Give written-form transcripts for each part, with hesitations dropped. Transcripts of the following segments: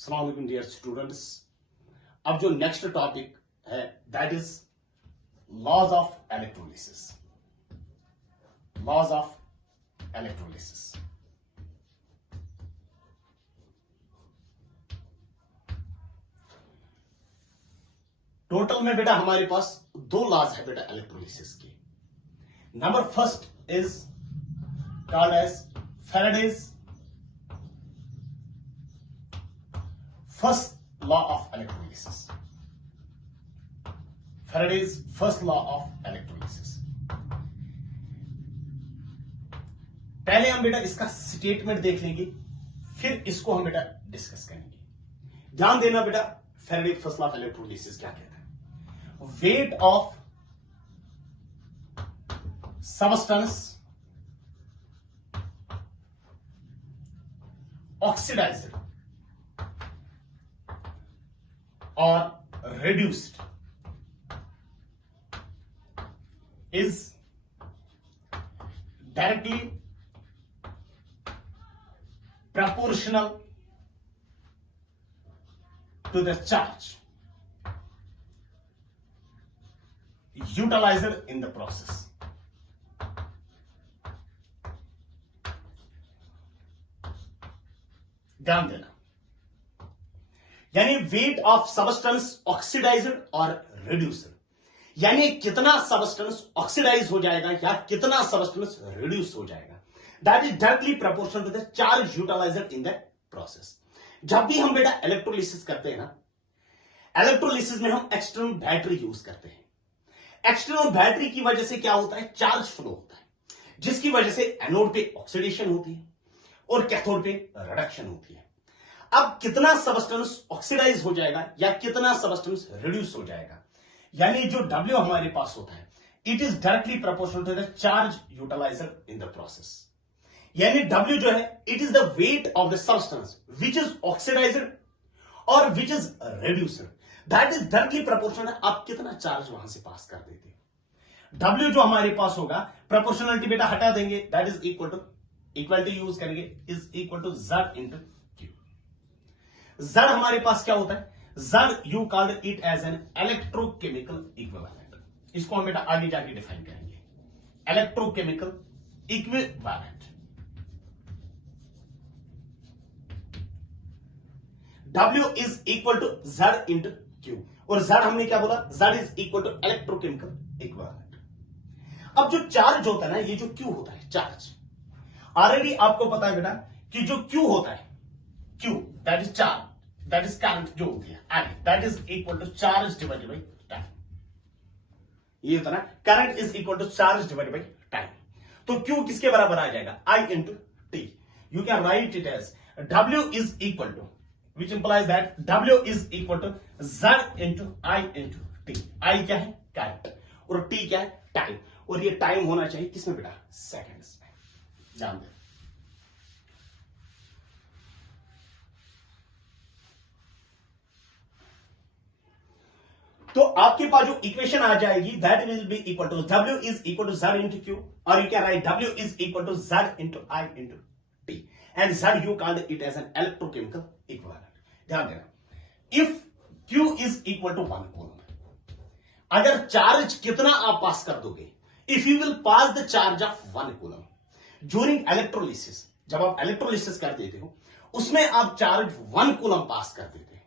अस्सलाम वालेकुम dear students. अब जो नेक्स्ट टॉपिक है that is laws of electrolysis. Laws of electrolysis. Total में बेटा हमारे पास दो लॉज है बेटा इलेक्ट्रोलिसिस के। Number first is called as Faraday's first law of electrolysis. Faraday's first law of electrolysis. पहले हम बेटा इसका स्टेटमेंट देख लेंगे, फिर इसको हम बेटा डिस्कस करेंगे। ध्यान देना बेटा, Faraday first law of electrolysis क्या कहता है? Weight of substance oxidised or reduced is directly proportional to the charge utilized in the process. ध्यान देना, यानी वेट ऑफ सबस्टेंस ऑक्सीडाइज्ड और रिड्यूस्ड, यानी कितना सबस्टेंस ऑक्सीडाइज हो जाएगा या कितना सबस्टेंस रिड्यूस हो जाएगा, that is directly proportional to the charge utilised in the process. जब भी हम बेटा इलेक्ट्रोलिसिस करते हैं ना, इलेक्ट्रोलिसिस में हम एक्सटर्नल बैटरी यूज करते हैं। एक्सटर्नल बैटरी की वजह से क्या होता है? चार्ज फ्लो होता है, जिसकी वजह से एनोड पे ऑक्सीडेशन होती है और कैथोड पे रिडक्शन होती है। अब कितना सबस्टेंस ऑक्सीडाइज हो जाएगा या कितना सबस्टेंस रिड्यूस हो जाएगा, यानी जो W हमारे पास होता है, it is directly proportional to the charge utilised in the process. यानी W जो है, it is the weight of the substance which is oxidized और which is reduced, that is directly proportional. आप कितना चार्ज वहां से पास कर देते हैं। W जो हमारे पास होगा, प्रोपोर्शनलिटी बेटा हटा देंगे, दैट इज इक्वलिटी यूज करेंगे, is equal to Z into Z हमारे पास क्या होता है? Z you called it as an electrochemical equivalent. इसको हम बेटा आगे जाके डिफाइन करेंगे, electrochemical equivalent. W is equal to Z into Q, और Z हमने क्या बोला? Z is equal to electrochemical equivalent. अब जो चार्ज होता है ना, ये जो Q होता है चार्ज, ऑलरेडी आपको पता है बेटा कि जो Q होता है, Q that is charge, that is current जो होती है, I that is equal to charge divided by time. ये होता है ना, current is equal to charge divided by time. तो Q किसके बराबर आ जाएगा? I into T. You can write it as W is equal to, which implies that W is equal to Z into I into T. I क्या है? Current, और T क्या है? टाइम, और ये टाइम होना चाहिए किसमें बेटा? सेकेंड्स में। ध्यान दें, तो आपके पास जो इक्वेशन आ जाएगी that will be equal to W is equal to Z into Q, और you can write W is equal to Z into I into T, and Z you called it as an electrochemical equivalent. ध्यान देना, if Q is equal to 1 coulomb, अगर charge कितना आप pass कर दोगे, if you will pass the charge of 1 coulomb during electrolysis, जब आप electrolysis कर देते हो उसमें आप चार्ज 1 कूलम पास कर देते हैं,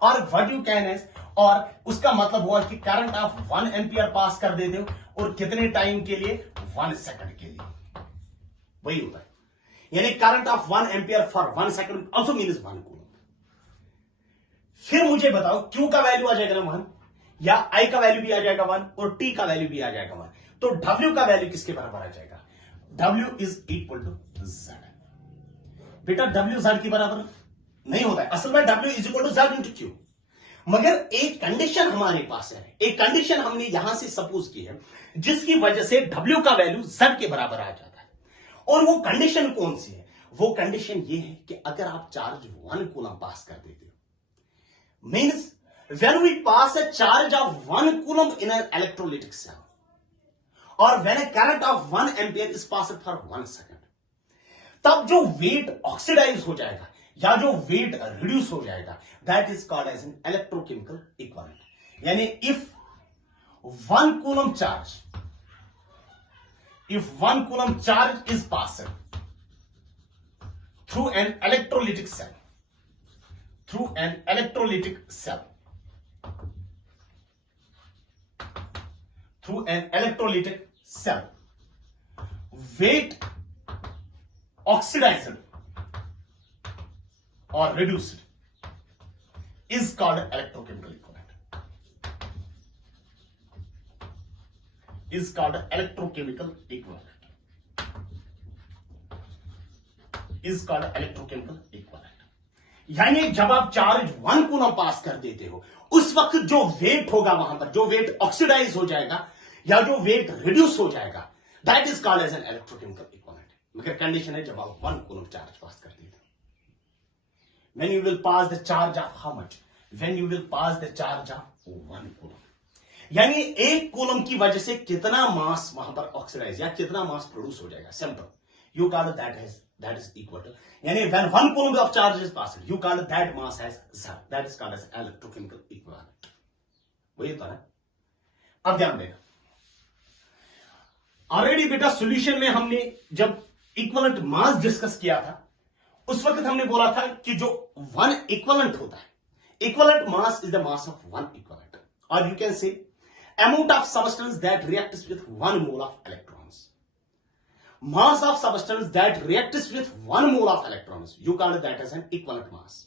और व्हाट यू कैन एज, और उसका मतलब हुआ कि करंट ऑफ 1 एम्पियर पास कर देते हो, और कितने टाइम के लिए? 1 सेकंड के लिए। वही होता है, यानी current of 1 ampere for 1 second also means 1 coulomb. फिर मुझे बताओ, Q का वैल्यू आ जाएगा ना 1, या I का वैल्यू भी आ जाएगा 1, और T का वैल्यू भी आ जाएगा 1, तो W का वैल्यू किसके बराबर आ जाएगा? W is equal to Z। बेटा W Z के बराबर नहीं होता है, असल में W is equal to Z into Q, मगर एक कंडीशन हमारे पास है, एक कंडीशन हमने यहां से सपोज की है, जिसकी वजह से W का वैल्यू Z के बराबर आ जाता है। और वो कंडीशन कौन सी है? वो कंडीशन ये है कि अगर आप चार्ज 1 कूलम पास कर देते हो, means when we pass a charge of 1 coulomb in an electrolytic cell, or when a current of 1 ampere is passed for 1 second, तब जो वेट ऑक्सीडाइज हो जाएगा या जो वेट रिड्यूस हो जाएगा, that is called as an electrochemical equivalent. यानी if 1 coulomb charge is passing through an electrolytic cell, weight oxidized or reduced is called electrochemical equivalent. यानी जब आप चार्ज 1 कूलम पास कर देते हो, उस वक्त जो वेट होगा वहां पर, जो वेट ऑक्सीडाइज हो जाएगा या जो वेट रिड्यूस हो जाएगा, that is called as an electrochemical equivalent. मगर कंडीशन है जब आप 1 कूलम चार्ज पास कर देते हो। When you will pass the charge of how much? When you will pass the charge of 1 coulomb, यानी 1 कूलम की वजह से कितना मास वहां पर ऑक्सीडाइज या कितना मास प्रोड्यूस हो जाएगा, simple, you call that is equal to, यानी when 1 coulomb of charge is pass, you call that mass as Z, that is called as electrochemical equivalent. वही तो है। अब ध्यान देना, ऑलरेडी बेटा सॉल्यूशन में हमने जब इक्विवेलेंट मास डिस्कस किया था, उस वक्त हमने बोला था कि जो 1 इक्विवेलेंट होता है, equivalent mass is the mass of 1 equivalent, और you can say amount of substance that reacts with 1 mole of electrons, mass of substance that reacts with 1 mole of electrons, you call that as an equivalent mass.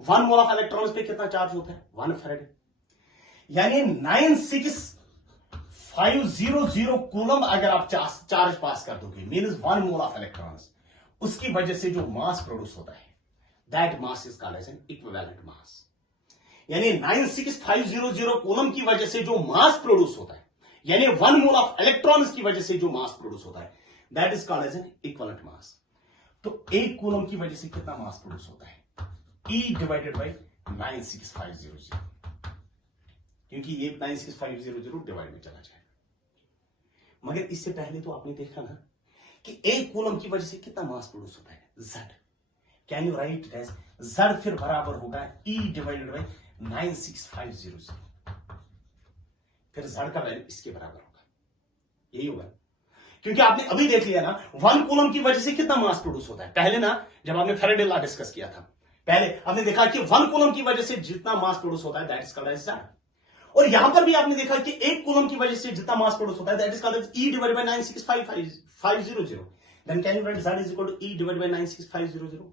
1 mole of electrons पे कितना charge होता है? 1 Faraday, यानी 96500 coulomb अगर आप charge पास कर दोगे, means 1 mole of electrons, उसकी वजह से जो मास प्रोड्यूस होता है, that mass is called as an equivalent mass. यानी 96500 कूलम की वजह से जो मास प्रोड्यूस होता है, यानी 1 मोल ऑफ इलेक्ट्रॉन्स की वजह से जो मास प्रोड्यूस होता है, that is called as an equivalent mass. तो 1 कूलम की वजह से कितना मास प्रोड्यूस होता है? E डिवाइडेड बाई 96500, क्योंकि ये 96500 डिवाइड में चला जाएगा। मगर इससे पहले तो आपने देखा ना कि 1 कूलम की वजह से कितना मास प्रोड्यूस होता है? Z। Can you write it as Z फिर बराबर होगा E डिवाइडेड बाई 96500, फिर Z का वैल्यू इसके बराबर होगा, यही होगा, क्योंकि आपने अभी देख लिया ना 1 कूलम की वजह से कितना मास प्रोड्यूस होता है। पहले ना जब आपने फैराडे लॉ डिस्कस किया था, पहले आपने देखा कि 1 कूलम की वजह से जितना मास प्रोड्यूस होता है, that is called as Z। और यहां पर भी आपने देखा कि 1 कूलम की वजह से जितना मास प्रोड्यूस होता है, that is called as E divided by 96500। Then can you write Z is equal to E divided by 96500।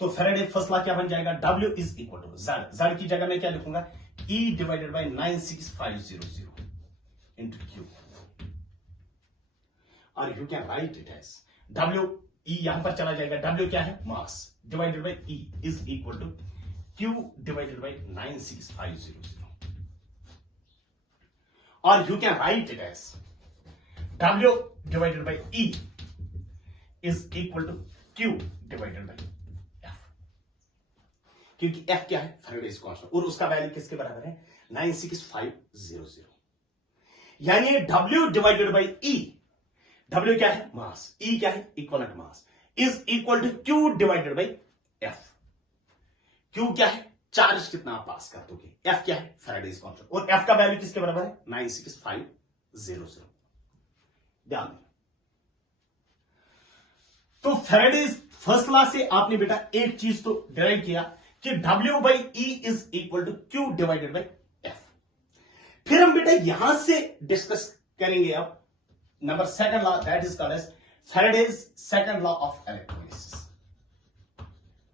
तो फैराडे फर्स्ट लॉ क्या बन जाएगा? W is equal to Z की जगह मैं क्या लिखूंगा? E divided by 96500 into Q, और you can write it as W, E यहां पर चला जाएगा, W क्या है? Mass, divided by E is equal to Q divided by 96500, और you can write it as W divided by E is equal to Q divided by F, क्योंकि F क्या है? फैराडेज कांस्टेंट, और उसका वैल्यू किसके बराबर है? 96500। यानी W divided by E, W क्या है? मास, E क्या है? Equivalent mass, is equal to Q divided by F। Q क्या है? चार्ज कितना आप पास कर दोगे, F क्या है? फैराडेज कांस्टेंट, और F का वैल्यू किसके बराबर है? 96500। ध्यान दें, तो फैराडेज फर्स्ट लॉ से आपने बेटा एक चीज तो डिराइव किया कि W by E is equal to Q divided by F। फिर हम बेटा यहां से डिस्कस करेंगे अब number second law, that is called as Faraday's second law of electrolysis.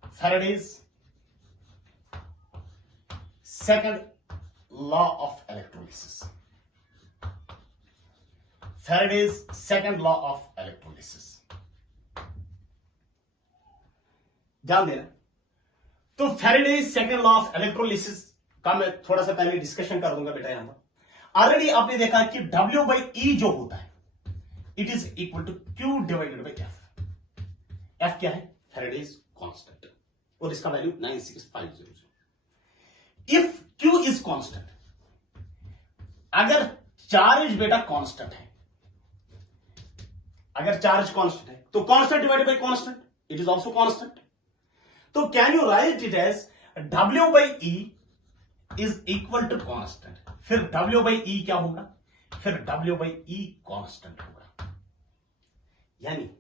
Faraday's second law of electrolysis, Faraday's second law of electrolysis। ध्यान देना, तो Faraday's second law of electrolysis का मैं थोड़ा सा पहले डिस्कशन कर दूंगा बेटा। यहां पर ऑलरेडी आपने देखा कि W बाई E जो होता है, it is equal to Q divided by F। F क्या है? Faraday's कांस्टेंट, और इसका value 96500। If Q is constant, अगर चार्ज बेटा कांस्टेंट है, अगर चार्ज कांस्टेंट है तो constant divided by constant, it is also constant. तो can you write it as W by E is equal to constant, फिर W by E क्या होगा, फिर W by E कॉन्स्टेंट होगा। यानी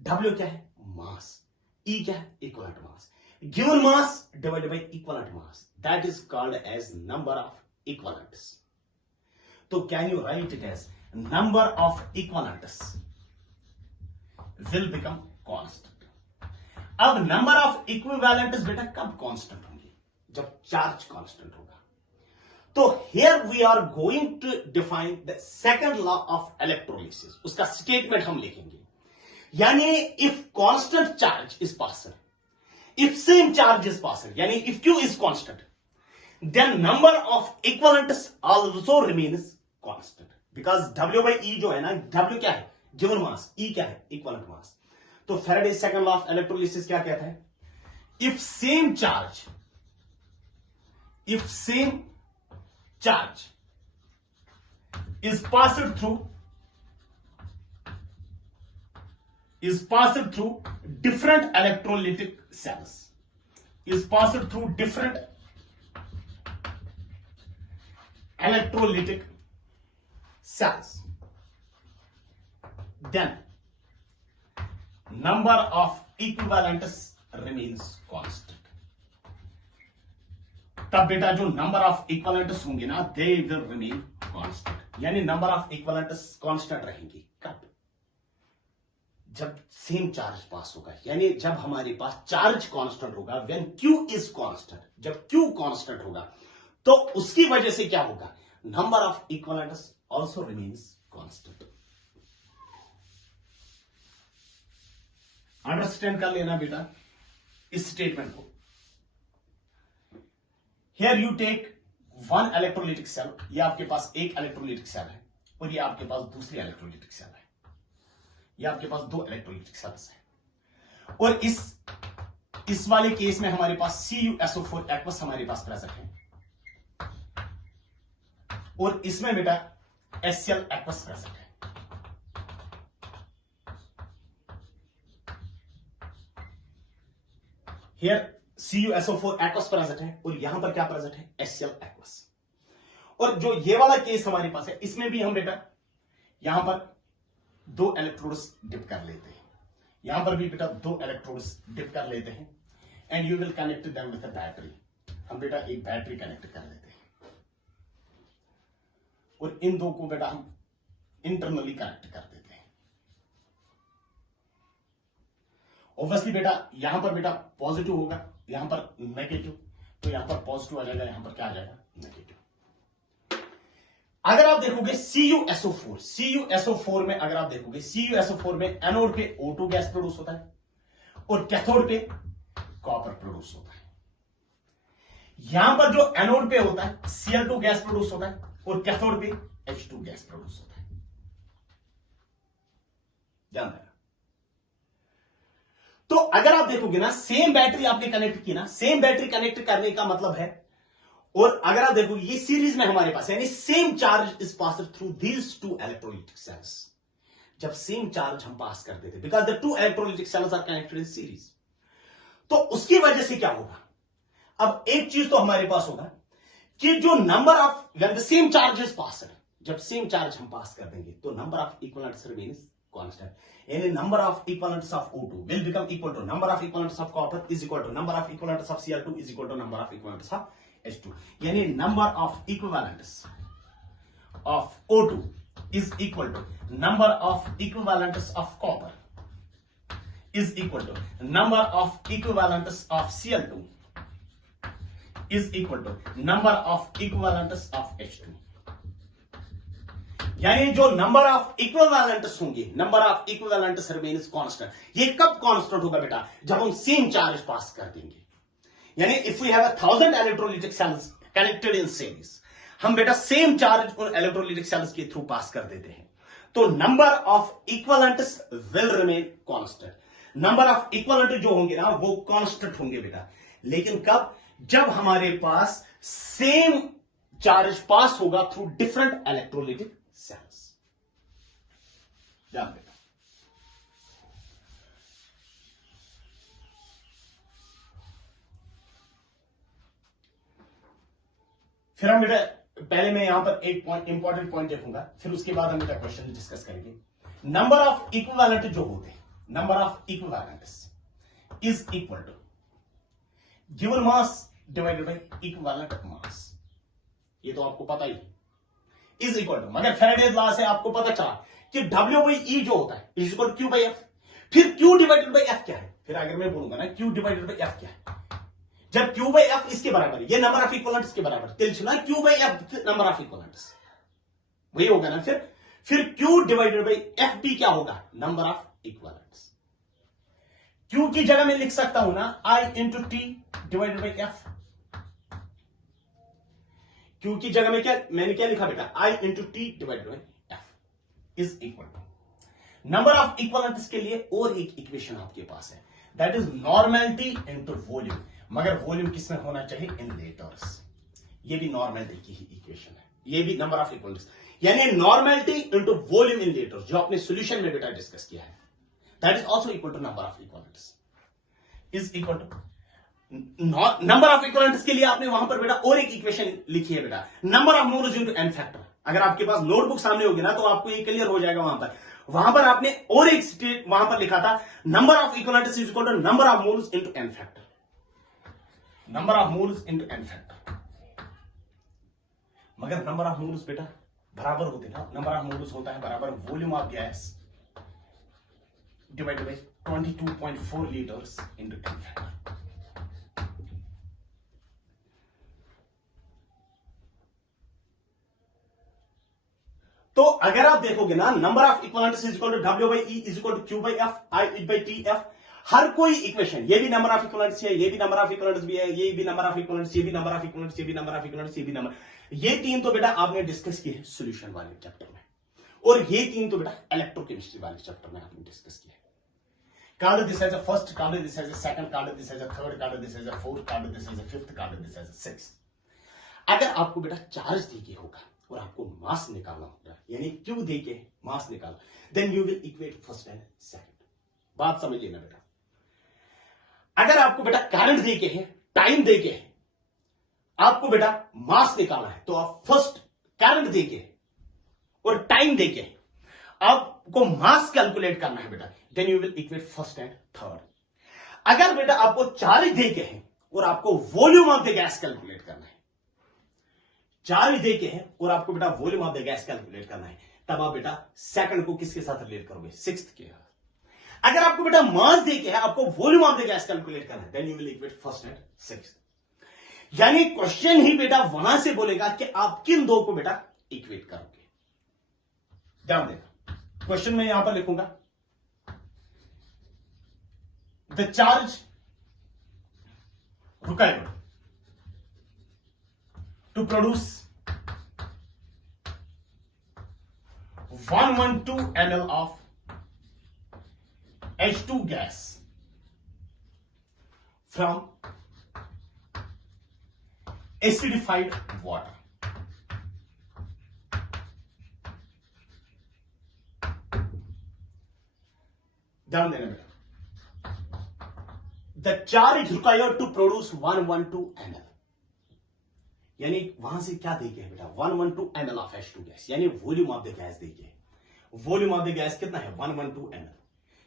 W क्या है, मास, E क्या है, equivalent mass, given mass divided by equivalent mass, that is called as number of equivalents. तो can you write it as number of equivalents will become constant. अब number of equivalents बेटा कब constant होंगे, जब charge constant होगा। तो here we are going to define the second law of electrolysis, उसका statement हम लिखेंगे। यानी if constant charge is passing, if same charge is passing, yani if Q is constant, then number of equivalents also remains constant, because W by E जो है ना, W क्या है, given mass, E क्या है, equivalent mass। तो Faraday's second law of electrolysis क्या कहता है, if same charge is passed through different electrolytic cells, then number of equivalents remains constant। तब बेटा जो नंबर ऑफ इक्विवेलेंट्स होंगे ना, दे विल रिमेन कांस्टेंट। यानी नंबर ऑफ इक्विवेलेंट्स कांस्टेंट रहेंगी कब, जब सेम चार्ज पास होगा, यानी जब हमारे पास चार्ज कांस्टेंट होगा, व्हेन Q इज कांस्टेंट, जब Q कांस्टेंट होगा तो उसकी वजह से क्या होगा, number of equivalents also remains constant. Understand कर लेना बेटा इस स्टेटमेंट को। Here you take one electrolytic cell, ये आपके पास एक इलेक्ट्रोलिटिक सेल है और ये आपके पास दूसरी इलेक्ट्रोलिटिक सेल है, ये आपके पास दो इलेक्ट्रोलिटिक सेल्स हैं। और इस वाले केस में हमारे पास CuSO4 एक्वस हमारे पास प्रेजेंट है और इसमें बेटा HCl एक्वस प्रेजेंट है। हियर CuSO4 एक्वस प्रेजेंट है और यहां पर क्या प्रेजेंट है, HCl एक्वस। और जो ये वाला केस हमारे पास है, इसमें भी हम बेटा यहां पर दो इलेक्ट्रोड्स डिप कर लेते हैं, यहां पर भी बेटा दो इलेक्ट्रोड्स डिप कर लेते हैं, and you will connect them with a battery. हम बेटा एक बैटरी कनेक्ट कर लेते हैं और इन दो को बेटा हम इंटरनली कनेक्ट कर देते हैं। ऑब्वियसली बेटा यहां पर बेटा पॉजिटिव होगा, यहां पर नेगेटिव, तो यहां पर पॉजिटिव आ जाएगा, यहां पर क्या आ जाएगा, नेगेटिव। अगर आप देखोगे CuSO4 में, अगर आप देखोगे CuSO4 में एनोड पे O2 गैस प्रोड्यूस होता है और कैथोड पे कॉपर प्रोड्यूस होता है। यहां पर जो एनोड पे होता है Cl2 गैस प्रोड्यूस होता है और कैथोड पे H2 गैस प्रोड्यूस होता है। ध्यान देना। तो अगर आप देखोगे ना, सेम बैटरी आपने कनेक्ट की ना, सेम बैटरी कनेक्ट करने का मतलब है, और अगर आप देखो ये सीरीज में हमारे पास, यानी same charge is passed through these two electrolytic cells. जब सेम चार्ज हम पास कर देते, because the two electrolytic cells are connected in series, तो उसकी वजह से क्या होगा, अब एक चीज तो हमारे पास होगा कि जो number of, when the same charge is passed, जब सेम चार्ज हम पास कर देंगे तो number of equivalents remains constant, यानी number of equivalents of O2 will become equal to number of equivalents of copper is equal to number of equivalents of Cl2 is equal to number of equivalents of H2, यानी number of equivalents of O2 is equal to number of equivalents of copper is equal to number of equivalents of Cl2 is equal to number of equivalents of H2। यानी जो number of equivalents होंगे, number of equivalents remains constant. ये कब constant होगा बेटा, जब हम same charge पास कर देंगे। यानी if we have 1000 electrolytic cells connected in series, हम बेटा सेम चार्ज उन इलेक्ट्रोलिटिक सेल्स के थ्रू पास कर देते हैं, तो number of equivalents will remain constant. Number of equivalent जो होंगे ना वो कांस्टेंट होंगे बेटा, लेकिन कब, जब हमारे पास सेम चार्ज पास होगा थ्रू डिफरेंट इलेक्ट्रोलिटिक सेल्स। ध्यान देना। फिर हम बेटा पहले मैं यहां पर एक इंपॉर्टेंट पॉइंट देखूंगा, फिर उसके बाद हम बेटा क्वेश्चन डिस्कस करेंगे। नंबर ऑफ इक्विवेलेंट जो होते हैं, number of equivalents is equal to given mass divided by equivalent mass. ये तो आपको पता ही इज इक्वल टू, मगर फैराडेज लॉ से आपको पता चला कि W बाई E जो होता है is equal to Q by F। फिर Q डिवाइडेड बाई F क्या है? फिर अगर मैं बोलूंगा ना Q डिवाइडेड बाई F क्या है, जब Q बाई F इसके बराबर है, ये नंबर ऑफ इक्विवेलेंट्स के बराबर, तेल Q by F number of equivalents वही होगा ना। फिर Q डिवाइडेड बाई F भी क्या होगा? Number of equivalents. Q की जगह मैं लिख सकता हूं ना I into T divided by F। Q की जगह में मैंने क्या लिखा बेटा? I into T divided by F is equal to number of equivalents के लिए और एक इक्वेशन आपके पास है, that is normality into volume. मगर वॉल्यूम किसमें होना चाहिए? In litres. ये भी नॉर्मेलिटी की ही इक्वेशन है, ये भी नंबर ऑफ इक्विवेलेंट्स, यानी normality into volume in litres, जो आपने सॉल्यूशन में बेटा डिस्कस किया है, that is also equal to number of equivalents is equal to number of equivalents के लिए आपने वहां पर बेटा और एक इक्वेशन लिखी है बेटा, number of moles into n factor. अगर आपके पास नोटबुक सामने होगी ना तो आपको ये क्लियर हो जाएगा। वहां पर आपने और एक स्टेट वहां पर लिखा था, number of equivalents is equal to number of moles into n factor, number of moles into n factor. मगर नंबर ऑफ मोल्स बेटा बराबर होते ना, नंबर ऑफ मोल्स होता है बराबर volume of gas divided by 22.4 litres into n factor. तो अगर आप देखोगे ना, number of equivalents is equal to W by E is equal to Q by F, I by T F। हर कोई इक्वेशन, ये भी नंबर ऑफ इक्विवेलेंट्स है, ये भी नंबर ऑफ इक्विवेलेंट्स भी है, ये भी नंबर ऑफ इक्विवेलेंट्स, ये भी नंबर ऑफ इक्विवेलेंट्स, ये भी नंबर ऑफ इक्विवेलेंट्स, ये भी नंबर, ये तीन तो बेटा आपने डिस्कस किए सॉल्यूशन वाले चैप्टर में, और ये तीन तो बेटा इलेक्ट्रोकेमिस्ट्री वाले चैप्टर में आपने डिस्कस किए। Call this as a first, call this as a second, call this as a third, call this as a fourth, call this as a fifth, call this as a sixth। अगर आपको बेटा charge देके होगा और आपको मास निकालना होगा, यानी क्यू देके मास निकालना, then you will equate first and second. बात समझ लेना बेटा। अगर आपको बेटा करंट देके है, टाइम देके है, आपको बेटा मास निकालना है, तो आप फर्स्ट करंट देके और टाइम देके आपको मास कैलकुलेट करना है बेटा, then you will equate first and third. अगर बेटा आपको चार्ज देके है और आपको volume of the gas calculate करना है, चार्ज देके है और आपको बेटा volume of the gas calculate करना है, तब आप बेटा सेकंड को किसके साथ रिलेट करोगे? सिक्स्थ के। अगर आपको बेटा मास देके है, आपको volume of the gas calculate करना है, then you will equate first and sixth. यानी क्वेश्चन ही बेटा वहां से बोलेगा कि आप किन दो को बेटा इक्वेट करोगे। ध्यान देना, क्वेश्चन में यहां पर लिखूंगा, the charge required to produce 112 ml of H2 gas from acidified water। ध्यान देना बेटा, the charge required to produce 112 ml, यानी वहां से क्या देके है बेटा? 112 ml ऑफ H2 गैस, यानी वॉल्यूम ऑफ द गैस देके। वॉल्यूम ऑफ द गैस कितना है? 112 ml,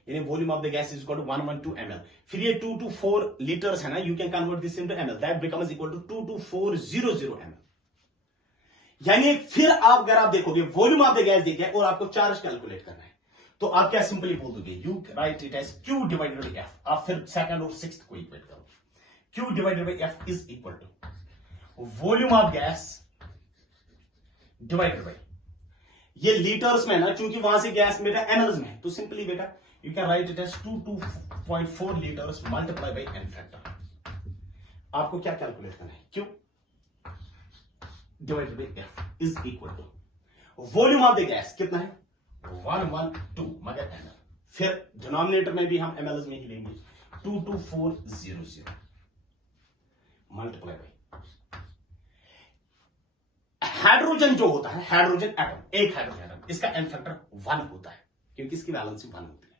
यानी volume of the gas is equal to 112 ml। फिर ये 224 लीटर्स है ना, you can convert this into ml, that becomes equal to 22400 ml। यानी फिर आप अगर आप देखोगे वॉल्यूम ऑफ द गैस देके और आपको चार्ज कैलकुलेट करना है, तो आप क्या सिंपली बोल दोगे? You write it as Q divided by F। आप फिर सेकंड और सिक्स्थ को इक्वेट करोगे। Q divided by F is equal to volume of gas divided by, ये लीटर्स में ना, क्योंकि वहां से गैस मेरा एमएल्स में है, तो सिंपली बेटा you can write it as 22.4 litres multiply by n factor. आपको क्या कैलकुलेट करना है? Q divided by F is equal to volume of the gas कितना है? 112 मगर ml, फिर डिनोमिनेटर में भी हम ml में ही लेंगे, 22400 मल्टीप्लाई बाई हाइड्रोजन जो होता है, हाइड्रोजन एटम, एक हाइड्रोजन एटम, इसका एन फैक्टर 1 होता है क्योंकि इसकी वैलेंसी 1 होती है।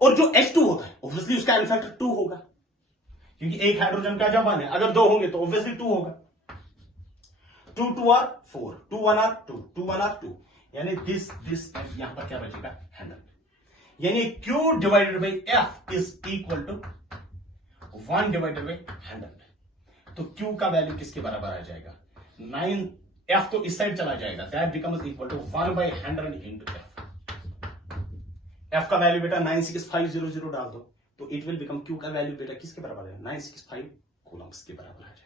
और जो H2 होता है ऑब्वियसली उसका एन फैक्टर 2 होगा, क्योंकि एक हाइड्रोजन का जब 1 है, अगर 2 होंगे तो ऑब्वियसली 2 होगा। 2 2 आर 4, 2 1 आर 2, 2 1 आर 2, यानी दिस यहां पर क्या बचेगा 100, यानी Q divided by F is equal to 1 divided by 100। तो Q का वैल्यू किसके बराबर आ जाएगा 9, F तो इस साइड चला जाएगा, that becomes equal to 1 by 100 into F। F का वैल्यू बेटा 96500 डाल दो, तो इट विल बिकम Q का वैल्यू बेटा किसके बराबर है 965 कूलम्स के बराबर आ जाएगा।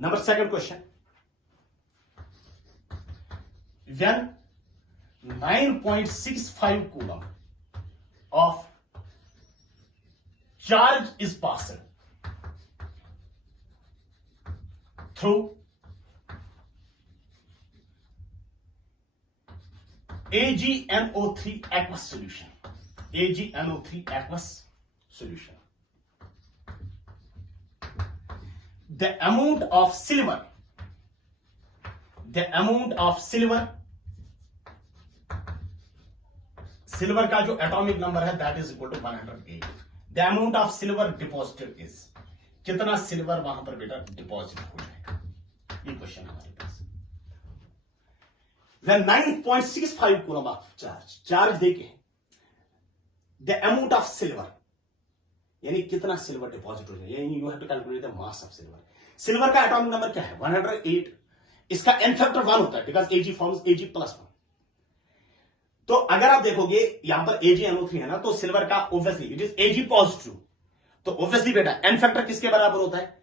Number second question. When 9.65 coulomb of charge is passed through AgNO3 aqueous solution, AgNO3 aqueous solution, the amount of silver का जो एटॉमिक नंबर है that is equal to 108। The amount of silver deposited is, कितना silver वहां पर बेटा deposit हो जाएगा, ये क्वेश्चन हमारे पास। When 9.65 कूलम ऑफ चार्ज देके द अमाउंट ऑफ सिल्वर, यानी कितना सिल्वर डिपॉजिट हो जाएगा, यानी you have to calculate the mass of silver. Silver का एटॉमिक नंबर क्या है 108, इसका n फैक्टर 1 होता है बिकॉज Ag फॉर्म्स Ag+1। तो अगर आप देखोगे यहां पर AgNO3 है ना, तो सिल्वर का ऑब्वियसली इट इज Ag+2, तो ऑब्वियसली बेटा n फैक्टर किसके बराबर होता है,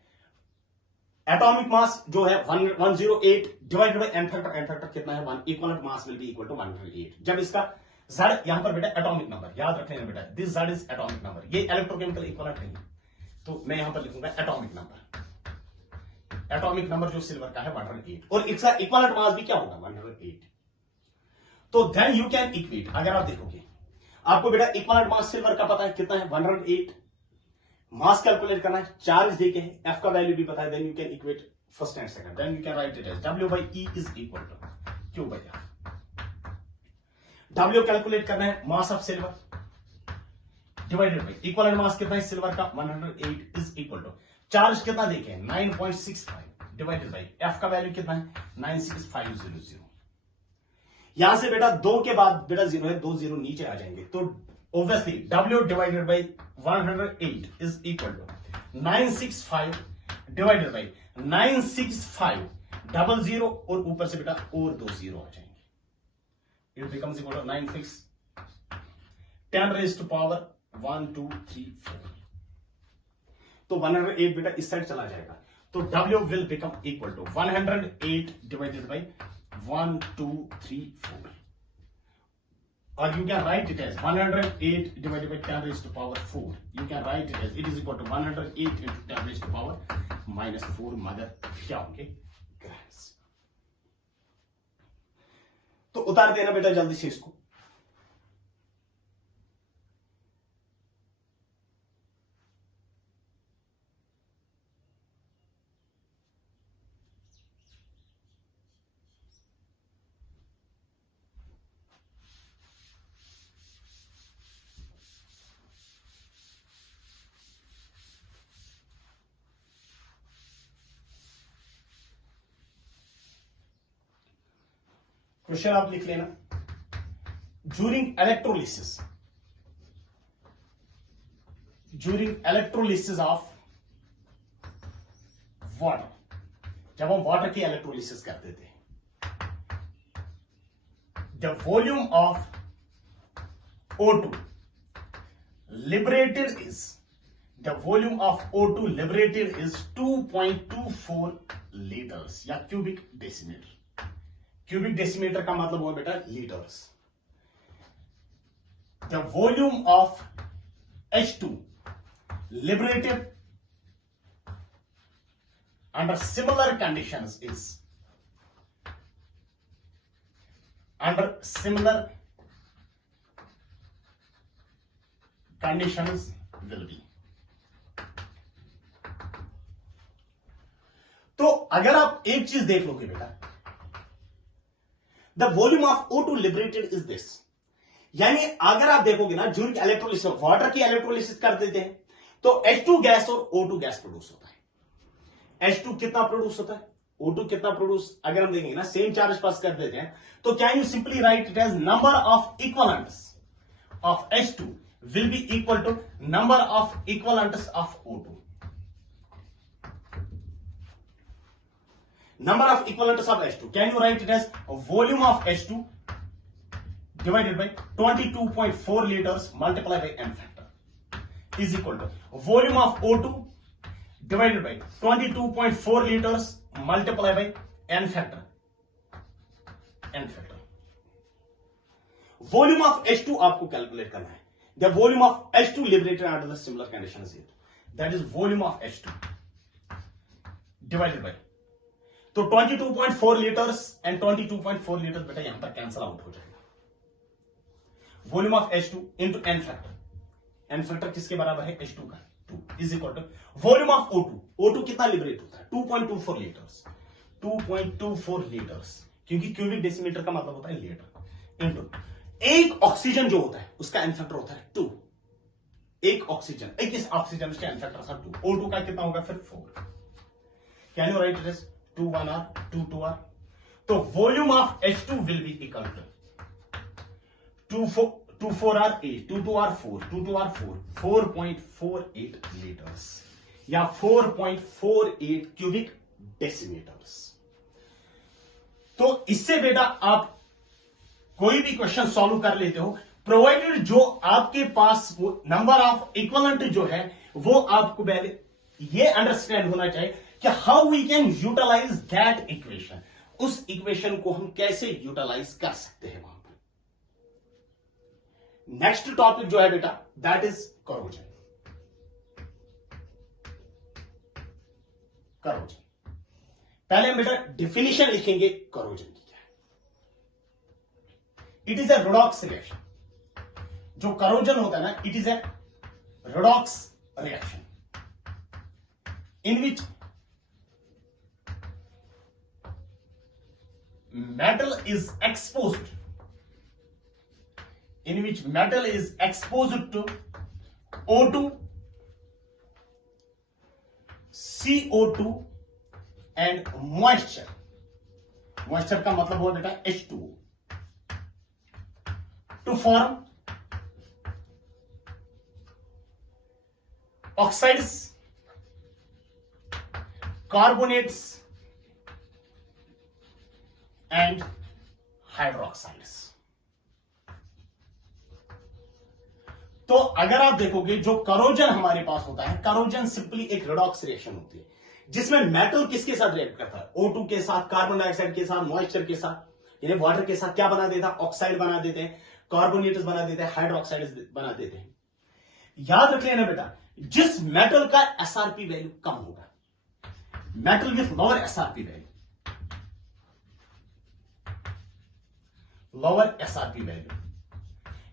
एटॉमिक मास जो है 108 डिवाइडेड बाय n फैक्टर कितना है 1, equivalent mass will be equal to 108। जब इसका Z यहां पर बेटा एटॉमिक नंबर याद रखना बेटा, this Z is atomic number, ये इलेक्ट्रोकेमिकल इक्विवेलेंट नहीं, तो मैं यहां पर लिखूंगा एटॉमिक नंबर जो सिल्वर का है 108, और इसका इक्विवेलेंट मास भी क्या होगा 108। तो देन यू कैन इक्वेट, अगर आप देखोगे आपको बेटा इक्विवेलेंट मास सिल्वर का पता है कितना है 108, मास कैलकुलेट करना है, चार्ज देके है, F का वैल्यू भी पता है, then you can equate first and second, then you can write it as W/E is equal to Q/F। W calculate करना है mass of silver divided by equivalent mass कितना है सिल्वर का 108 इज इक्वल टू चार्ज कितना देखे 9.65 divided by F का value कितना है 96500। यहां से बेटा 2 के बाद बेटा 0 है, 2 0 नीचे आ जाएंगे, तो obviously W divided by 108 is equal to 965 divided by 96500 और ऊपर से बेटा और 2 0 आ जाएंगे, it becomes equal to 96 10 raise to power 1 2 3 4, तो 108 बेटा इस साइड चला जाएगा, तो W will become equal to 108 divided by 1 2 3 4, or you can write it as 108 divided by 10 raised to power 4, you can write it as it is equal to 108 into 10 raised to power -4 मगर क्या होंगे grams. तो उतार देना बेटा जल्दी से इसको, क्वेश्चन आप लिख लेना। ड्यूरिंग इलेक्ट्रोलिसिस ऑफ वाटर, जब हम वाटर की इलेक्ट्रोलिसिस करते थे, the volume of O2 liberated is 2.24 litres या क्यूबिक डेसीमीटर। क्यूबिक डेसीमीटर का मतलब हुआ बेटा litres. The volume of H2 liberated under similar conditions will be। तो अगर आप एक चीज देख लोगे बेटा, the volume of O2 liberated is this, यानी अगर आप देखोगे ना ड्यूरिंग इलेक्ट्रोलिसिस, वाटर की इलेक्ट्रोलिसिस कर देते हैं तो H2 गैस और O2 गैस प्रोड्यूस होता है। H2 कितना प्रोड्यूस होता है, O2 कितना प्रोड्यूस, अगर हम देखेंगे ना सेम चार्ज पास कर देते हैं तो can you simply write it as number of equivalents of H2 will be equal to number of equivalents of O2. Number of equivalents of H2. Can you write it as volume of H2 divided by 22.4 liters multiplied by n factor is equal to volume of O2 divided by 22.4 liters multiplied by n factor. n factor. Volume of H2 आपको calculate करना है. The volume of H2 liberated under the similar conditions here. That is volume of H2 divided by. तो 22.4 litres and 22.4 litres बेटा यहां पर cancel out हो जाएगा. Volume of H2 into n factor. N factor किसके बराबर है, H2 का 2 is equal to volume of O2. O2 कितना लिबरेट होता है, 2.24 लीटर्स. 2.24 लीटर्स क्योंकि क्यूबिक डेसीमीटर का मतलब होता है लीटर. इंटू एक ऑक्सीजन जो होता है उसका एन फैक्टर होता है 2. एक ऑक्सीजन, एक इस ऑक्सीजन उसका एन फैक्टर था 2. O2 का कितना होगा फिर 4. Can you write it is 2 1 r 2 2 r. तो volume of H2 will be equal to 2 4 r 8 2 2 r 4 2 2 r 4 4.48 litres या 4.48 क्यूबिक डेसीमीटर्स. तो इससे बेटा आप कोई भी क्वेश्चन सॉल्व कर लेते हो, प्रोवाइडेड जो आपके पास नंबर ऑफ इक्विवेलेंट जो है वो आपको पहले ये अंडरस्टैंड होना चाहिए कि how we can utilise that equation. उस इक्वेशन को हम कैसे यूटिलाइज कर सकते हैं वहां पर. नेक्स्ट टॉपिक जो है बेटा दैट इज करोजन. करोजन पहले हम बेटा डिफिनेशन लिखेंगे करोजन की. It is a redox reaction. जो करोजन होता है ना, it is a redox reaction in which metal is exposed to O2, CO2 and moisture. moisture का मतलब हुआ बेटा H2O to form oxides, carbonates and hydroxides. तो अगर आप देखोगे जो करोजन हमारे पास होता है, करोजन सिंपली एक रेडॉक्स रिएक्शन होती है जिसमें मेटल किसके साथ रिएक्ट करता है, O2 के साथ, कार्बन डाइऑक्साइड के साथ, मॉइस्चर के साथ, यानी वाटर के साथ क्या बना देता है, ऑक्साइड बना देते हैं, कार्बोनेट्स बना देते हैं, हाइड्रोक्साइड बना देते हैं. याद रख लेना बेटा, जिस मेटल का एसआरपी वैल्यू कम होगा, metal with lower SRP value, lower SRP value,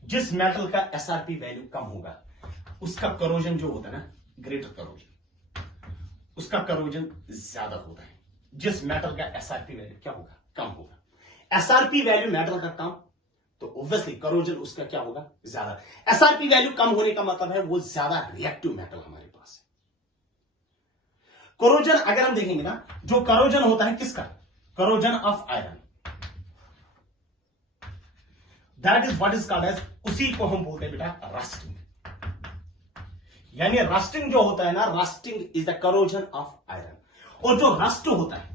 जिस मेटल का एसआरपी वैल्यू कम होगा उसका करोजन जो होता है ना, ग्रेटर करोजन, उसका करोजन ज्यादा होता है. जिस मेटल का एसआरपी वैल्यू क्या होगा, कम होगा. एसआरपी वैल्यू मेटल का कम तो ऑब्वियसली करोजन उसका क्या होगा, ज्यादा. एसआरपी वैल्यू कम होने का मतलब है वो ज्यादा रिएक्टिव मेटल हमारे पास है. करोजन अगर हम देखेंगे ना, जो करोजन होता है किसका, corrosion of iron, that is what is called as, उसी को हम बोलते हैं बेटा रस्टिंग. यानी रस्टिंग जो होता है ना, rusting is the corrosion of iron. और जो रस्ट होता है,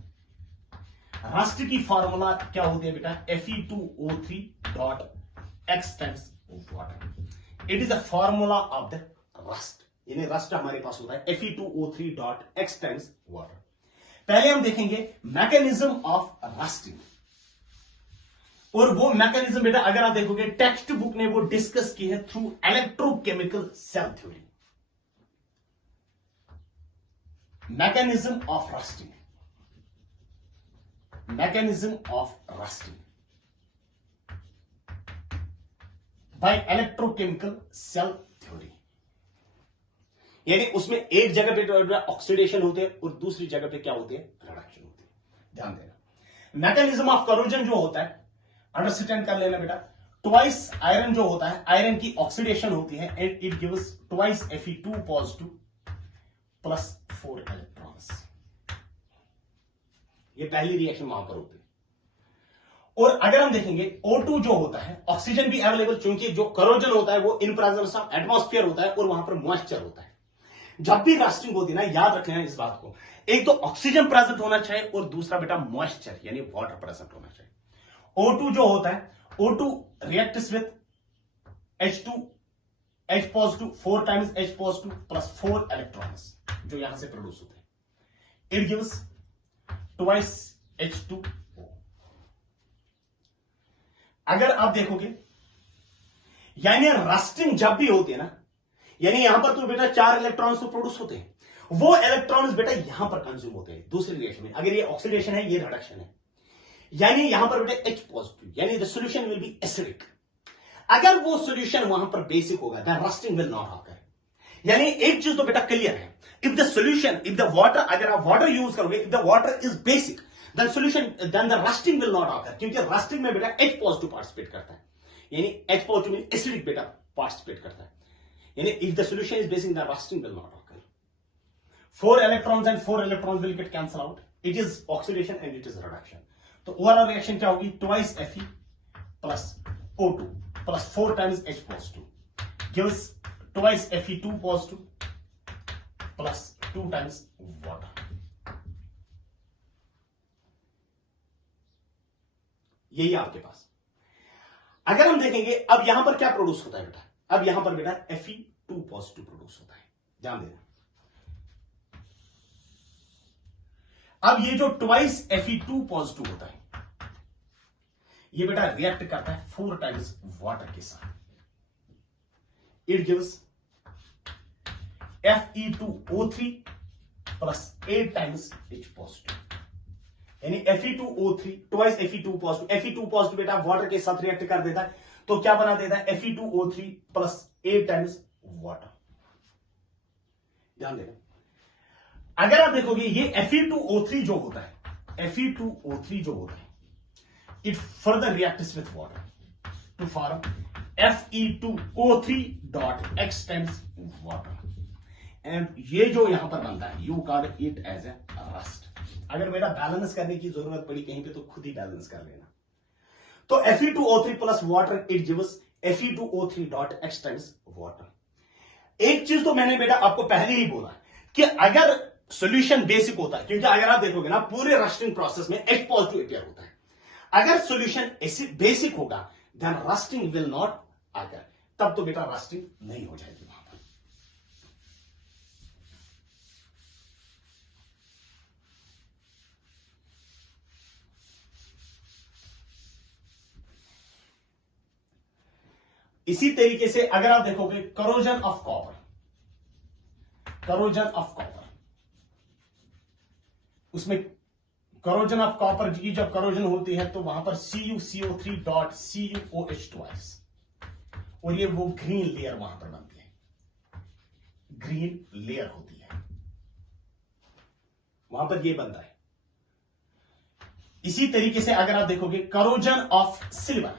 रस्ट की फॉर्मूला क्या होती है बेटा, Fe2O3 dot x times water. It is the formula of the rust. यानी रस्ट हमारे पास होता है Fe2O3 dot x times water. पहले हम देखेंगे मैकेनिज्म ऑफ रस्टिंग. और वो मैकेनिज्म बेटा अगर आप देखोगे टेक्स्ट बुक ने वो डिस्कस की है through electrochemical cell theory. Mechanism of rusting, mechanism of rusting by electrochemical cell theory. यानी उसमें एक जगह पे ऑक्सीडेशन होते हैं और दूसरी जगह पे क्या होते हैं, रिडक्शन होती है. ध्यान देना. मैकेनिज्म ऑफ करोजन जो होता है, अंडरस्टैंड कर लेना बेटा. ट्वाइस आयरन जो होता है, आयरन की ऑक्सीडेशन होती है and it gives twice Fe2 positive plus 4 electrons. ये पहली रिएक्शन वहां पर होती है। और अगर हम देखेंगे O2 जो होता है, ऑक्सीजन भी अवेलेबल, क्योंकि जो करोजन होता है वो इन प्रेजेंस ऑफ एटमॉस्फेयर होता है और वहां पर मॉइस्चर होता है। जब भी रस्टिंग होती है ना, याद रखना है इस बात को, एक तो ऑक्सीजन प्रेजेंट होना चाहिए और दूसरा बेटा मॉइस्चर यानी वाटर प्रेजेंट होना चाहिए। O2 जो होता है, O2 reacts with H2 H positive 4 times H positive plus 4 electrons जो यहां से प्रोड्यूस होते हैं। It gives twice H2O। अगर आप देखोगे यानी रस्टिंग जब भी होती है ना, यानी यहां पर तो बेटा 4 इलेक्ट्रॉन्स तो प्रोड्यूस होते हैं, वो इलेक्ट्रॉन्स बेटा यहां पर कंज्यूम होते हैं दूसरी रिएक्शन में। अगर ये ऑक्सीडेशन है, ये रिडक्शन है, यानी यहां पर बेटा H पॉजिटिव, यानी the solution will be acidic. अगर वो सॉल्यूशन वहां पर बेसिक होगा, then rusting will not occur. यानी एक चीज तो बेटा क्लियर है, if the solution, if the water, अगर आप वाटर यूज करोगे, if the water is basic, then solution, then the rusting will not occur, क्योंकि रस्टिंग में बेटा H पॉजिटिव पार्टिसिपेट करता है, यानी H पॉजिटिव मीन एसिडिक बेटा पार्टिसिपेट करता है, यानी if the solution is basic, the rusting will not occur. 4 electrons and 4 electrons will get cancel out. It is oxidation and it is reduction. तो overall reaction क्या होगी, twice Fe plus O2 plus 4 times H positive gives twice Fe2 positive plus 2 times water. यही आपके पास। अगर हम देखेंगे अब यहां पर क्या प्रोड्यूस होता है बेटा, अब यहां पर बेटा Fe2 पॉजिटिव प्रोड्यूस होता है, ध्यान देना। अब ये जो ट्वाइस Fe2 पॉजिटिव होता है, ये बेटा रिएक्ट करता है 4 टाइम्स वाटर के साथ। It gives Fe2O3 plus 8 times H positive, यानी Fe2O3 twice Fe2 positive. Fe2 positive बेटा वाटर के साथ रिएक्ट कर देता है, तो क्या बना देता है, Fe2O3 प्लस 8 टाइम्स वाटर। ध्यान देना, अगर आप देखोगे ये Fe2O3 जो होता है, Fe2O3 जो होता है, it further reacts with water to form Fe2O3 dot X times water, and ये जो यहां पर बनता है, you call it as a rust. अगर मेरा बैलेंस करने की जरूरत पड़ी कहीं पे तो खुद ही बैलेंस कर लेना। तो Fe2O3 plus water it gives Fe2O3 dot X times water. एक चीज तो मैंने बेटा आपको पहले ही बोला कि अगर सॉल्यूशन बेसिक होता है, क्योंकि अगर आप देखोगे ना पूरे रस्टिंग प्रोसेस में H पॉजिटिव अपियर होता है, अगर सॉल्यूशन बेसिक होगा देन रस्टिंग विल नॉट आकर, तब तो बेटा रस्टिंग नहीं हो जाएगी वहां पर। इसी तरीके से अगर आप देखोगे corrosion of copper, corrosion of copper, उसमें करोजन ऑफ कॉपर की जब करोजन होती है तो वहां पर CuCO3 डॉट CuOH ट्वाइस, और ये वो ग्रीन लेयर वहां पर बनती है, ग्रीन लेयर होती है वहां पर, ये बनता है। इसी तरीके से अगर आप देखोगे करोजन ऑफ सिल्वर,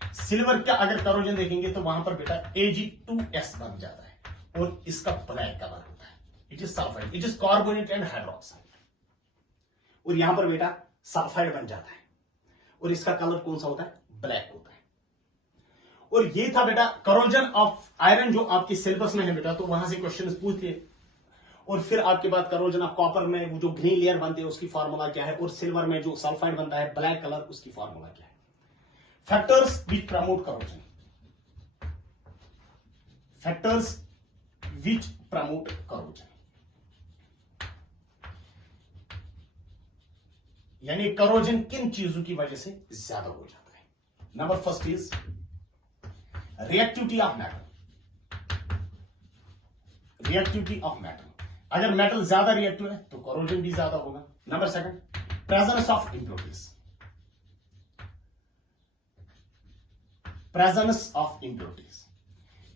सिल्वर का अगर करोजन देखेंगे तो वहां पर बेटा Ag2S बन जाता है और इसका ब्लैक कलर होता है, it is sulphide, it is carbonate and hydroxide, और यहां पर बेटा सल्फाइड बन जाता है और इसका कलर कौन सा होता है, ब्लैक होता है। और ये था बेटा करोजन ऑफ आयरन जो आपके सिलेबस में है बेटा, तो वहां से क्वेश्चन पूछते। और फिर आपके बाद करोजन ऑफ कॉपर में वो जो ग्रीन लेयर बनती है उसकी फॉर्मूला क्या है, और सिल्वर में जो सल्फाइड बनता है ब्लैक कलर, उसकी फॉर्मूला क्या है। Factors which promote corrosion, factors which promote corrosion, यानी करोजन किन चीजों की वजह से ज्यादा हो जाता है। Number first is reactivity of metal, reactivity of metal, अगर मेटल ज्यादा रिएक्टिव है तो करोजन भी ज्यादा होगा। Number second presence of impurities, presence of impurities,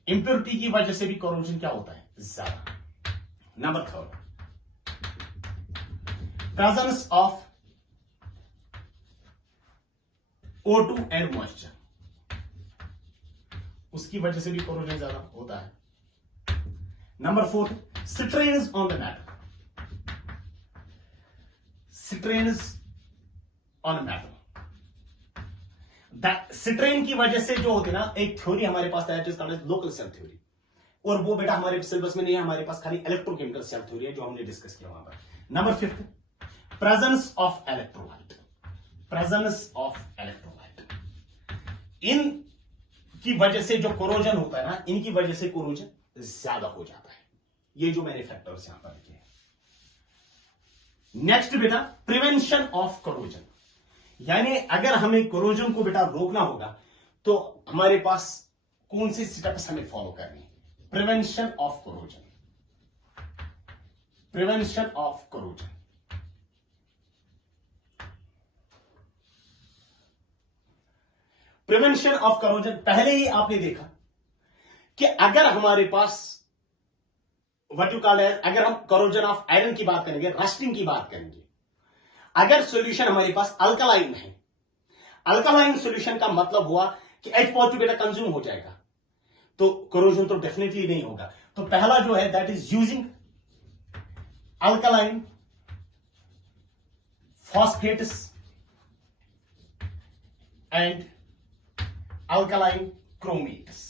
impurity की वजह से भी करोजन क्या होता है, ज्यादा। Number third presence of O2 and moisture, उसकी वजह से भी कोरोजन ज्यादा होता है। Number 4, strains on the metal. Strains on metal, strain की वजह से जो होती है ना, एक थ्योरी हमारे पास है लोकल सेल थ्योरी, और वो बेटा हमारे सिलेबस में नहीं है, हमारे पास खाली इलेक्ट्रोकेमिकल सेल थ्योरी है जो हमने डिस्कस किया वहां पर। Number 5, presence of electrolyte. Presence of electrolyte, इन की वजह से जो कोरोजन होता है ना, इनकी वजह से कोरोजन ज्यादा हो जाता है। ये जो मैंने फैक्टर्स यहां पर लिखे हैं। नेक्स्ट बेटा, प्रिवेंशन ऑफ कोरोजन, यानी अगर हमें कोरोजन को बेटा रोकना होगा तो हमारे पास कौन से स्टेप्स हमें फॉलो करने हैं। Prevention of corrosion, prevention of corrosion. Prevention of corrosion, पहले ही आपने देखा कि अगर हमारे पास व्हाट यू कॉल है, अगर हम कोरोजन ऑफ आयरन की बात करेंगे, रस्टिंग की बात करेंगे, अगर सॉल्यूशन हमारे पास अल्कलाइन है, अल्कलाइन सॉल्यूशन का मतलब हुआ कि H+ बेटा कंज्यूम हो जाएगा, तो कोरोजन तो डेफिनेटली नहीं होगा। तो पहला जो है that is using alkaline phosphates and alkaline chromates.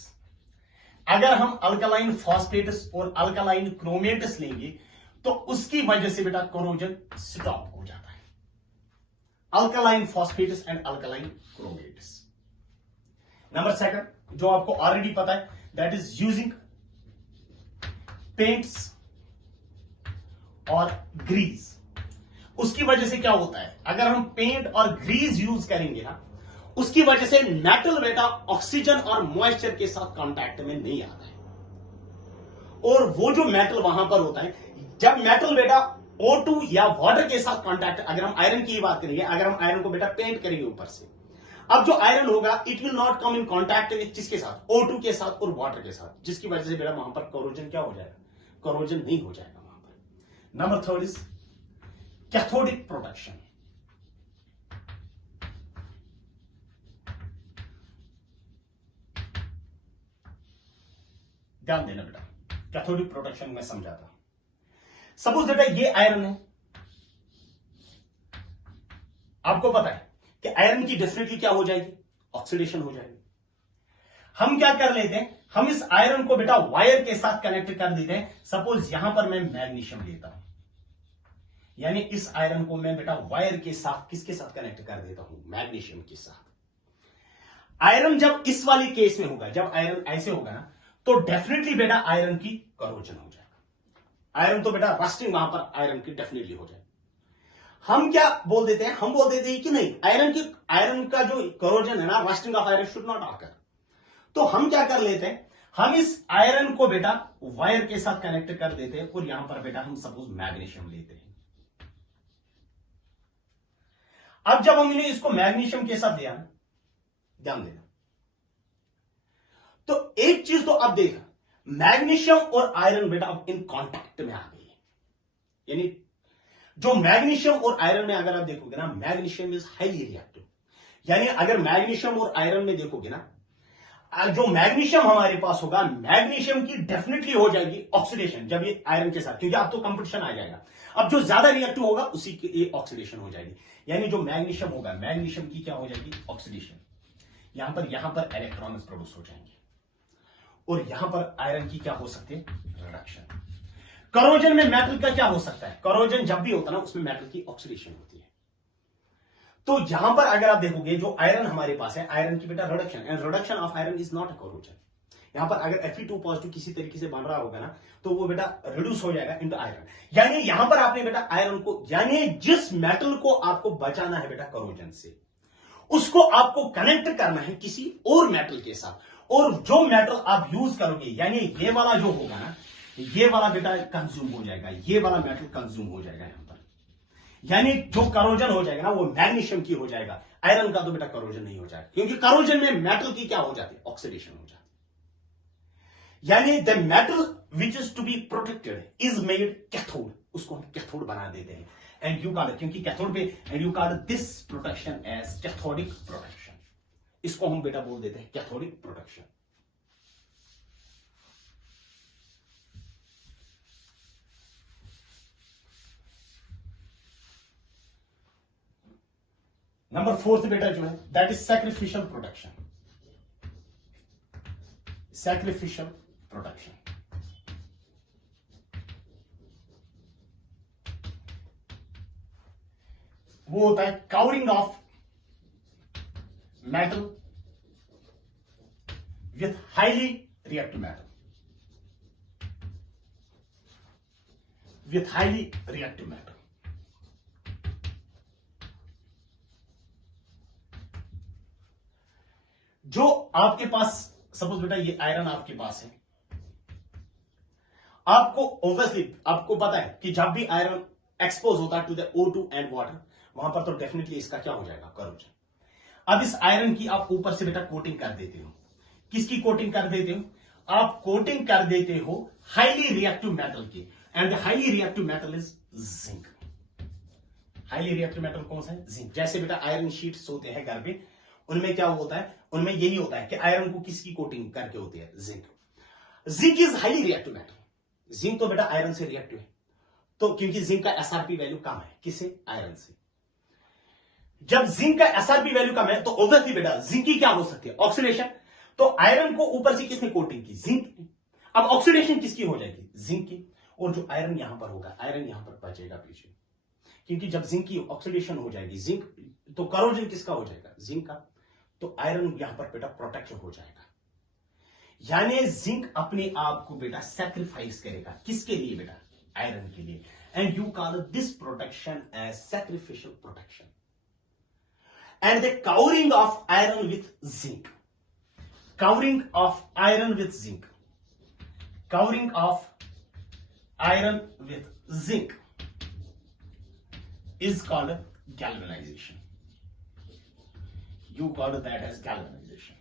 अगर हम अल्कलाइन फॉस्फेट्स और अल्कलाइन क्रोमेट्स लेंगे तो उसकी वजह से बेटा कोरोजन स्टॉप हो जाता है। Alkaline phosphates and alkaline chromates. Number 2 जो आपको ऑलरेडी पता है दैट इज यूजिंग पेंट्स और ग्रीस। उसकी वजह से क्या होता है, अगर हम पेंट और ग्रीस यूज करेंगे ना, उसकी वजह से मेटल बेटा ऑक्सीजन और मॉइस्चर के साथ कांटेक्ट में नहीं आता है, और वो जो मेटल वहां पर होता है, जब मेटल बेटा O2 या वाटर के साथ कांटेक्ट, अगर हम आयरन की बात करेंगे, अगर हम आयरन को बेटा पेंट करेंगे ऊपर से, अब जो आयरन होगा it will not come in contact with किसके साथ, O2 के साथ और वाटर के साथ, जिसकी वजह से बेटा वहां पर कोरोजन क्या हो जाएगा, कोरोजन नहीं हो जाएगा वहां पर। Number 3 is cathodic protection. ध्यान देना बेटा, कैथोडिक प्रोटेक्शन में समझाता। सपोज बेटा ये आयरन है, आपको पता है कि आयरन की डेफिनेटली क्या हो जाएगी, ऑक्सीडेशन हो जाएगी। हम क्या कर लेते हैं, हम इस आयरन को बेटा वायर के साथ कनेक्ट कर देते हैं। सपोज यहां पर मैं मैग्नीशियम लेता हूं, यानी इस आयरन को मैं बेटा वायर के साथ किसके साथ कनेक्ट कर देता हूं, मैग्नीशियम के साथ। आयरन जब इस वाली केस में होगा, जब आयरन ऐसे होगा ना, तो डेफिनेटली बेटा आयरन की कोरोजन हो जाएगा। आयरन तो बेटा रस्टिंग वहां पर आयरन की डेफिनेटली हो जाएगी। हम क्या बोल देते हैं, हम बोल देते हैं कि नहीं, आयरन का जो कोरोजन है ना, rusting of iron should not आकर। तो हम क्या कर लेते हैं, हम इस आयरन को बेटा वायर के साथ कनेक्ट कर देते हैं, और यहां पर बेटा हम सपोज मैग्नीशियम लेते हैं। अब जब हमने इसको मैग्नीशियम के साथ दिया ना, ध्यान देना, तो एक चीज तो अब देखा, मैग्नीशियम और आयरन बेटा अब इन कांटेक्ट में आ गई है। यानी जो मैग्नीशियम और आयरन में अगर आप देखोगे ना, मैग्नीशियम इज हाईली रिएक्टिव। यानी अगर मैग्नीशियम और आयरन में देखोगे ना, जो मैग्नीशियम हमारे पास होगा, मैग्नीशियम की डेफिनेटली हो जाएगी ऑक्सीडेशन जब ये आयरन के साथ, क्योंकि अब तो कंपटीशन आ जाएगा। अब जो ज्यादा रिएक्टिव होगा उसी की ये ऑक्सीडेशन हो जाएगी। यानी जो मैग्नीशियम होगा, मैग्नीशियम की क्या हो जाएगी, ऑक्सीडेशन। यहां पर इलेक्ट्रॉन्स प्रोड्यूस हो जाएंगे, और यहां पर आयरन की क्या हो सकती है, रिडक्शन। कोरोजन में मेटल का क्या हो सकता है, कोरोजन जब भी होता है ना, उसमें मेटल की ऑक्सीडेशन होती है। तो यहां पर अगर आप देखोगे जो आयरन हमारे पास है, आयरन की बेटा reduction, and reduction of iron is not a corrosion. यहां पर अगर Fe2+ किसी तरीके से बन रहा होगा ना, तो वो बेटा रिड्यूस हो जाएगा इनटू आयरन। यानी यहां पर आपने बेटा आयरन को, यानी जिस मेटल को आपको बचाना है बेटा कोरोजन से, उसको आपको कनेक्ट करना है किसी और मेटल के साथ, और जो मेटल आप यूज करोगे, यानी ये वाला जो होगा ना, ये वाला बेटा कंज्यूम हो जाएगा, ये वाला मेटल कंज्यूम हो जाएगा यहां पर। यानी जो कोरोजन हो जाएगा ना, वो मैग्नीशियम की हो जाएगा, आयरन का तो बेटा कोरोजन नहीं हो जाएगा, क्योंकि कोरोजन में मेटल की क्या हो जाती है, ऑक्सीडेशन हो जाती है। यानी the metal which is to be protected is made cathode, उसको हम कैथोड बना देते हैं, एंड यू कॉल, क्योंकि कैथोड पे, and you call this protection as cathodic protection. इसको हम बेटा बोल देते हैं कैथोडिक प्रोटेक्शन। नंबर 4 बेटा जो है that is sacrificial protection. Sacrificial protection वो होता है covering of metal with highly reactive metal, with highly reactive metal. जो आपके पास सपोज बेटा ये आयरन आपके पास है, आपको ऑब्वियसली आपको पता है कि जब भी आयरन एक्सपोज होता है to the O2 and water, वहां पर तो डेफिनेटली इसका क्या हो जाएगा, करोजन। अब इस आयरन की आप ऊपर से बेटा कोटिंग कर देते हो। किसकी कोटिंग कर देते हो? आप कोटिंग कर देते हो हाईली रिएक्टिव मेटल की, and the highly reactive metal is zinc. Highly reactive metal कौन सा है? जिंक। जैसे बेटा आयरन शीट्स होते हैं घर पे, उनमें क्या होता है, उनमें यही होता है कि आयरन को किसकी कोटिंग करके होती है, zinc. Zinc is highly reactive metal. Zinc तो बेटा आयरन से रिएक्टिव है, तो क्योंकि जिंक का एसआरपी वैल्यू कम है, किससे? आयरन से। जब जिंक का एसआरपी वैल्यू कम है तो ऑब्वियसली बेटा जिंक की क्या हो सकती है, ऑक्सीडेशन। तो आयरन को ऊपर से किसने कोटिंग की, जिंक की। अब ऑक्सीडेशन किसकी हो जाएगी, जिंक की। और जो आयरन यहां पर होगा, आयरन यहां पर बचेगा पीछे, क्योंकि जब जिंक की ऑक्सीडेशन हो जाएगी, जिंक तो करोजन किसका हो जाएगा, जिंक का। तो आयरन यहां पर बेटा प्रोटेक्ट हो जाएगा। यानी जिंक अपने आप को बेटा सैक्रिफाइस करेगा, किसके लिए बेटा, आयरन के लिए। And you call this protection as sacrificial protection. And the covering of iron with zinc, covering of iron with zinc, covering of iron with zinc is called galvanization. You call that as galvanization.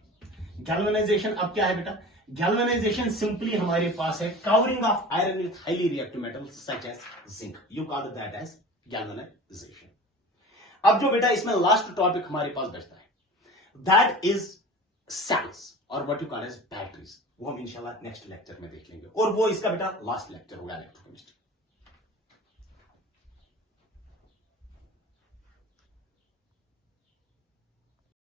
Galvanization अब क्या है बेटा, galvanization simply हमारे पास है covering of iron with highly reactive metals such as zinc. You call that as galvanization. अब जो बेटा इसमें लास्ट टॉपिक हमारे पास बचता है दैट इज सेल्स और what you call as batteries. वो हम इंशाल्लाह नेक्स्ट लेक्चर में देख लेंगे, और वो इसका बेटा लास्ट लेक्चर होगा इलेक्ट्रोकेमिस्ट्री।